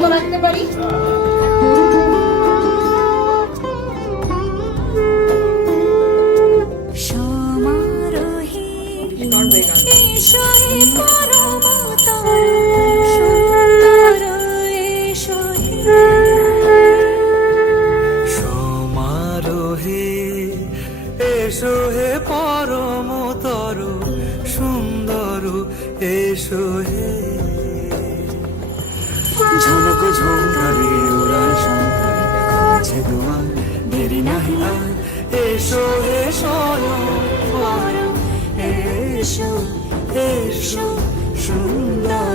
তো রাখতে পারি। এসো হে পরমতর সুন্দর এসো হে ঝনক ঝঙ্কারে উড়ায় শঙ্কারে খুলেছে দুয়ার দেরি নাহি আর এসো হে স্বয়ং এসো এসো সুন্দর